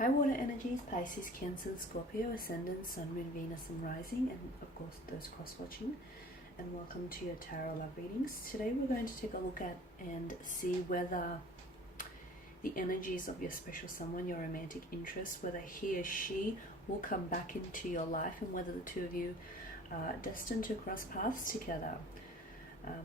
High water energies, Pisces, Cancer, Scorpio, Ascendant, Sun, Moon, Venus, and Rising, and of course those cross-watching. And welcome to your tarot love readings. Today we're going to take a look at and see whether the energies of your special someone, your romantic interest, whether he or she will come back into your life, and whether the two of you are destined to cross paths together.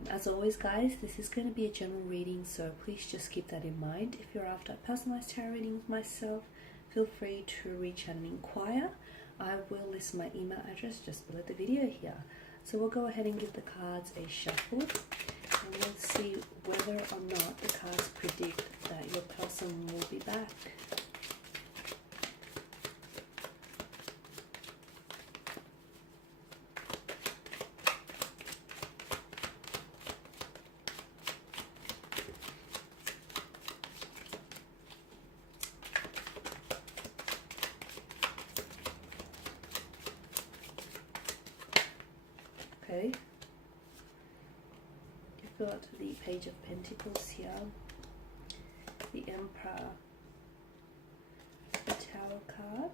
As always, guys, this is going to be a general reading, so please just keep that in mind. If you're after personalized tarot readings myself, feel free to reach out and inquire. I will list my email address just below the video here. So we'll go ahead and give the cards a shuffle, and we'll see whether or not the cards predict that your person will be back. Okay, you've got the Page of Pentacles here, the Emperor, the Tower card,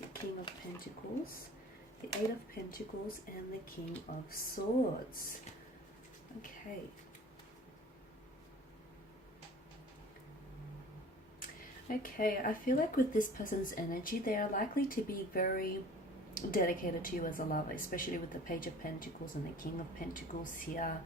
the King of Pentacles, the Eight of Pentacles, and the King of Swords. Okay. Okay, I feel like with this person's energy, they are likely to be very dedicated to you as a lover, especially with the Page of Pentacles and the King of Pentacles here.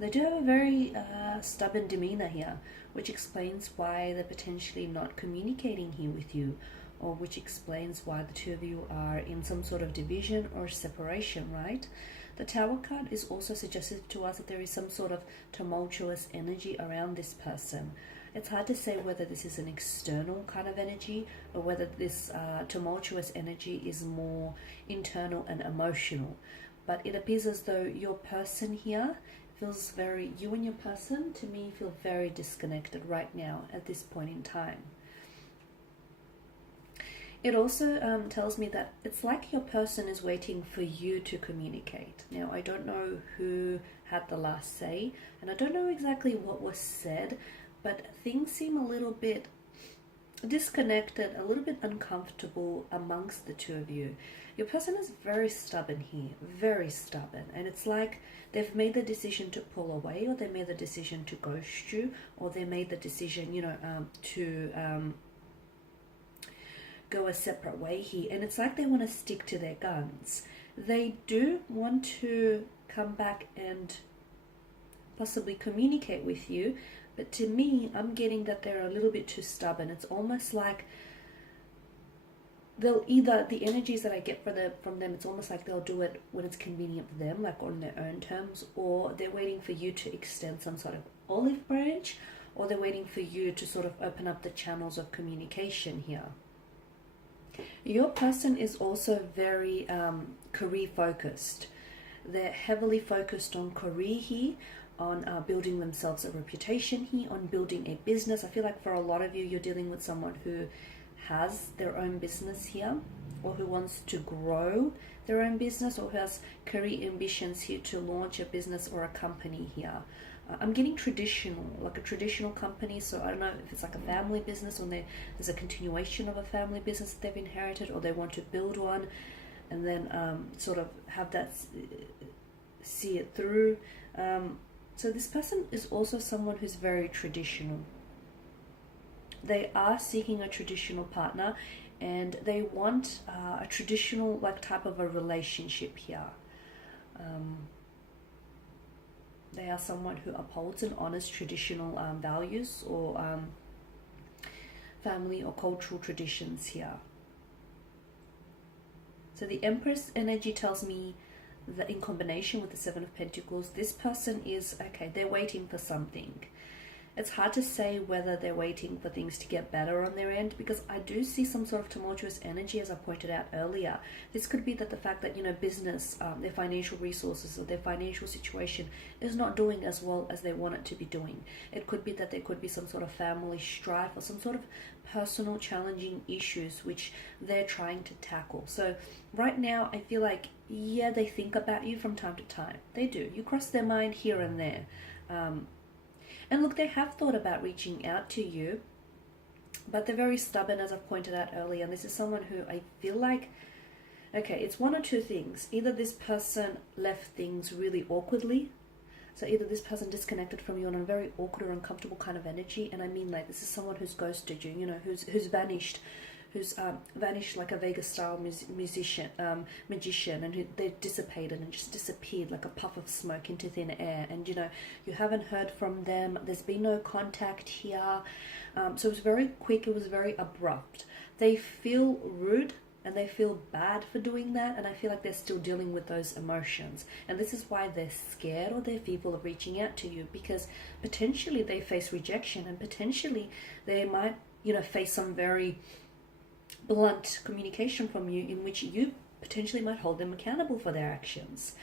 They do have a very stubborn demeanor here, which explains why they're potentially not communicating here with you, or which explains why the two of you are in some sort of division or separation, right? The Tower card is also suggestive to us that there is some sort of tumultuous energy around this person. It's hard to say whether this is an external kind of energy or whether this tumultuous energy is more internal and emotional. But it appears as though your person here feels very, you and your person, to me, feel very disconnected right now at this point in time. It also tells me that it's like your person is waiting for you to communicate. Now, I don't know who had the last say, and I don't know exactly what was said, but things seem a little bit disconnected, a little bit uncomfortable amongst the two of you. Your person is very stubborn here, very stubborn, and it's like they've made the decision to pull away, or they made the decision to ghost you, or they made the decision, to go a separate way here, and it's like they want to stick to their guns. They do want to come back and possibly communicate with you, but to me, I'm getting that they're a little bit too stubborn. It's almost like they'll either, the energies that I get from them, it's almost like they'll do it when it's convenient for them, like on their own terms, or they're waiting for you to extend some sort of olive branch, or they're waiting for you to sort of open up the channels of communication here. Your person is also very career focused. They're heavily focused on career here, on building themselves a reputation here, on building a business. I feel like for a lot of you, you're dealing with someone who has their own business here, or who wants to grow their own business, or who has career ambitions here to launch a business or a company here. I'm getting traditional, like a traditional company, so I don't know if it's like a family business, or there's a continuation of a family business that they've inherited, or they want to build one and then sort of have that, see it through. So this person is also someone who's very traditional. They are seeking a traditional partner, and they want a traditional type of a relationship here. They are someone who upholds and honors traditional values, or family or cultural traditions here. So the Empress energy tells me that in combination with the Seven of Pentacles, this person is, okay, they're waiting for something. It's hard to say whether they're waiting for things to get better on their end, because I do see some sort of tumultuous energy, as I pointed out earlier. This could be that the fact that, business, their financial resources, or their financial situation is not doing as well as they want it to be doing. It could be that there could be some sort of family strife, or some sort of personal challenging issues which they're trying to tackle. So right now, I feel like, yeah, they think about you from time to time. They do. You cross their mind here and there. And look, they have thought about reaching out to you, but they're very stubborn, as I've pointed out earlier. And this is someone who I feel like, okay, it's one or two things. Either this person left things really awkwardly. So either this person disconnected from you on a very awkward or uncomfortable kind of energy. And I mean, like, this is someone who's ghosted you, you know, who's vanished. Who's vanished like a Vegas-style magician, and who they dissipated and just disappeared like a puff of smoke into thin air. And, you know, you haven't heard from them. There's been no contact here. So it was very quick. It was very abrupt. They feel rude and they feel bad for doing that. And I feel like they're still dealing with those emotions. And this is why they're scared or they're fearful of reaching out to you, because potentially they face rejection and potentially they might, you know, face some very blunt communication from you in which you potentially might hold them accountable for their actions.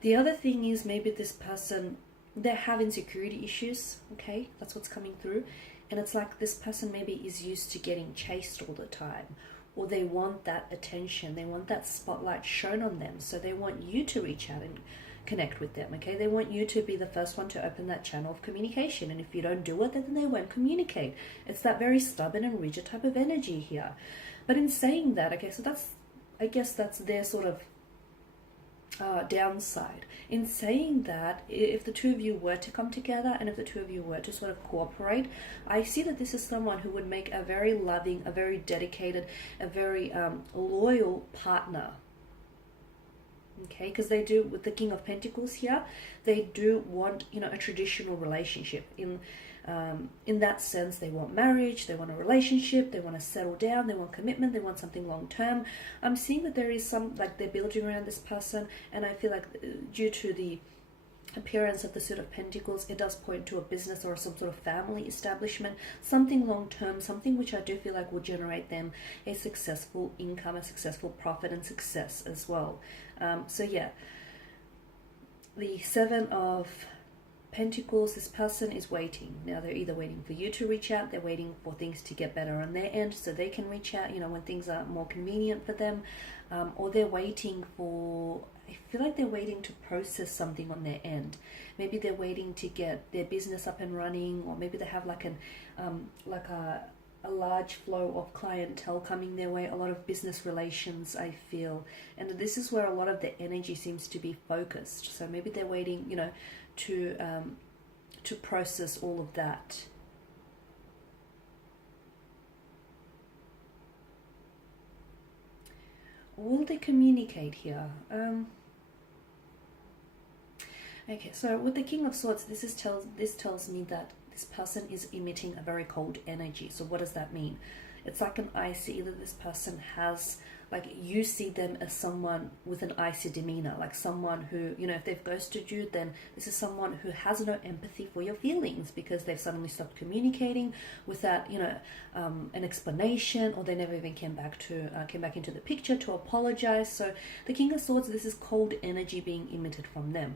The other thing is maybe this person, they have insecurity issues, okay? That's what's coming through. And it's like this person maybe is used to getting chased all the time, or they want that attention, they want that spotlight shown on them, so they want you to reach out and connect with them, okay? They want you to be the first one to open that channel of communication, and if you don't do it, then they won't communicate. It's that very stubborn and rigid type of energy here. But in saying that, okay, so that's, I guess that's their sort of downside. In saying that, if the two of you were to come together and if the two of you were to sort of cooperate, I see that this is someone who would make a very loving, a very dedicated, a very loyal partner. Okay, because they do, with the King of Pentacles here, they do want, you know, a traditional relationship. In that sense, they want marriage, they want a relationship, they want to settle down, they want commitment, they want something long term. I'm seeing that there is some, like, they're building around this person, and I feel like due to the appearance of the Suit of Pentacles, it does point to a business or some sort of family establishment, something long term, something which I do feel like will generate them a successful income, a successful profit and success as well. So yeah, the Seven of Pentacles, this person is waiting. Now they're either waiting for you to reach out, they're waiting for things to get better on their end so they can reach out, you know, when things are more convenient for them, or they're waiting for, I feel like they're waiting to process something on their end. Maybe they're waiting to get their business up and running, or maybe they have like a large flow of clientele coming their way, a lot of business relations, I feel. And this is where a lot of the energy seems to be focused. So maybe they're waiting, you know, to process all of that. Will they communicate here? Okay, so with the King of Swords, this tells me that this person is emitting a very cold energy. So what does that mean? It's like an icy, either this person has, like, you see them as someone with an icy demeanor, like someone who, you know, if they've ghosted you, then this is someone who has no empathy for your feelings because they've suddenly stopped communicating without, you know, an explanation, or they never even came back into the picture to apologize. So the King of Swords, this is cold energy being emitted from them.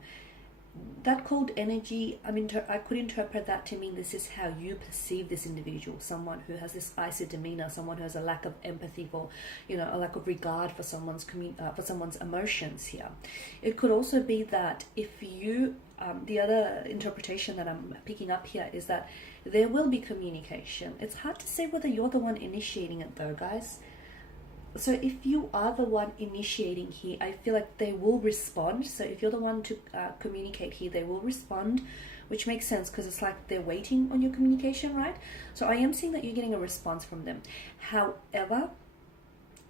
That cold energy, I mean, I could interpret that to mean this is how you perceive this individual, someone who has this icy demeanor, someone who has a lack of empathy for, you know, a lack of regard for someone's emotions here. It could also be that if you, the other interpretation that I'm picking up here is that there will be communication. It's hard to say whether you're the one initiating it though, guys. So if you are the one initiating here, I feel like they will respond. So if you're the one to communicate here, they will respond, which makes sense because it's like they're waiting on your communication, right? So I am seeing that you're getting a response from them. However,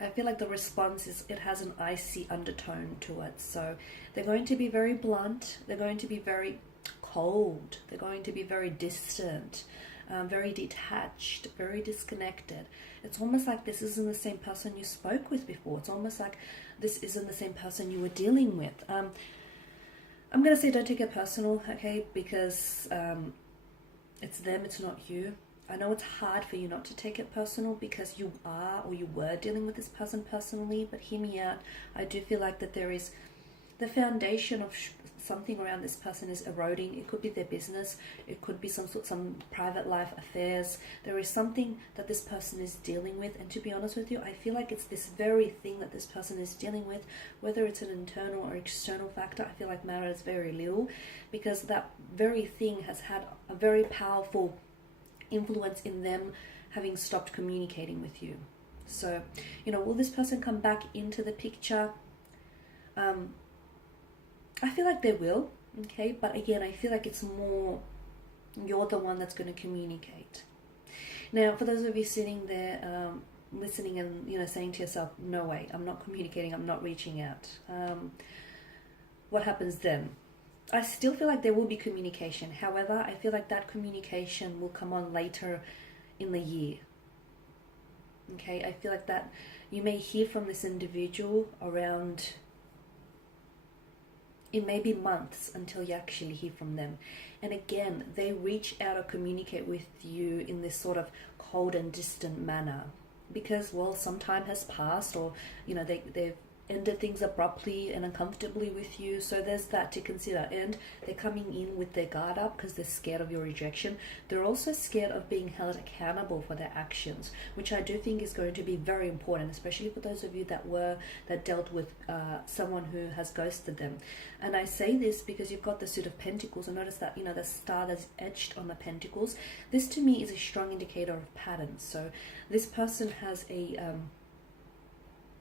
I feel like the response is, it has an icy undertone to it. So they're going to be very blunt. They're going to be very cold. They're going to be very distant. Very detached, very disconnected. It's almost like this isn't the same person you spoke with before. It's almost like this isn't the same person you were dealing with. I'm going to say don't take it personal, okay? Because it's them, it's not you. I know it's hard for you not to take it personal because you are, or you were, dealing with this person personally, but hear me out. I do feel like that there is the foundation of something around this person is eroding. It could be their business, it could be some private life affairs. There is something that this person is dealing with, and to be honest with you, I feel like it's this very thing that this person is dealing with, whether it's an internal or external factor. I feel like matters very little, because that very thing has had a very powerful influence in them having stopped communicating with you. So, you know, will this person come back into the picture? I feel like they will, okay? But again, I feel like it's more you're the one that's going to communicate. Now, for those of you sitting there listening and, you know, saying to yourself, no way, I'm not communicating, I'm not reaching out. What happens then? I still feel like there will be communication. However, I feel like that communication will come on later in the year. Okay, I feel like that you may hear from this individual around, it may be months until you actually hear from them. And again, they reach out or communicate with you in this sort of cold and distant manner because, well, some time has passed, or, you know, they've ended things abruptly and uncomfortably with you. So there's that to consider. And they're coming in with their guard up because they're scared of your rejection. They're also scared of being held accountable for their actions, which I do think is going to be very important, especially for those of you that dealt with someone who has ghosted them. And I say this because you've got the Suit of Pentacles, and notice that, you know, the star that's etched on the Pentacles. This to me is a strong indicator of patterns. So this person has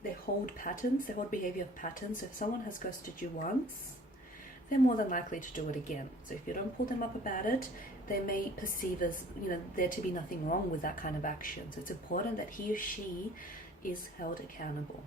they hold patterns, they hold behavior of patterns. So if someone has ghosted you once, they're more than likely to do it again. So if you don't pull them up about it, they may perceive as, you know, there to be nothing wrong with that kind of action. So it's important that he or she is held accountable.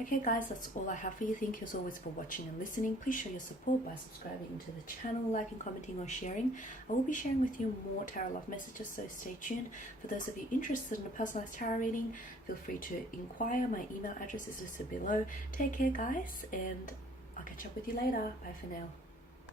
Okay guys, that's all I have for you. Thank you as always for watching and listening. Please show your support by subscribing to the channel, liking, commenting or sharing. I will be sharing with you more tarot love messages, so stay tuned. For those of you interested in a personalized tarot reading, feel free to inquire. My email address is listed below. Take care guys, and I'll catch up with you later. Bye for now.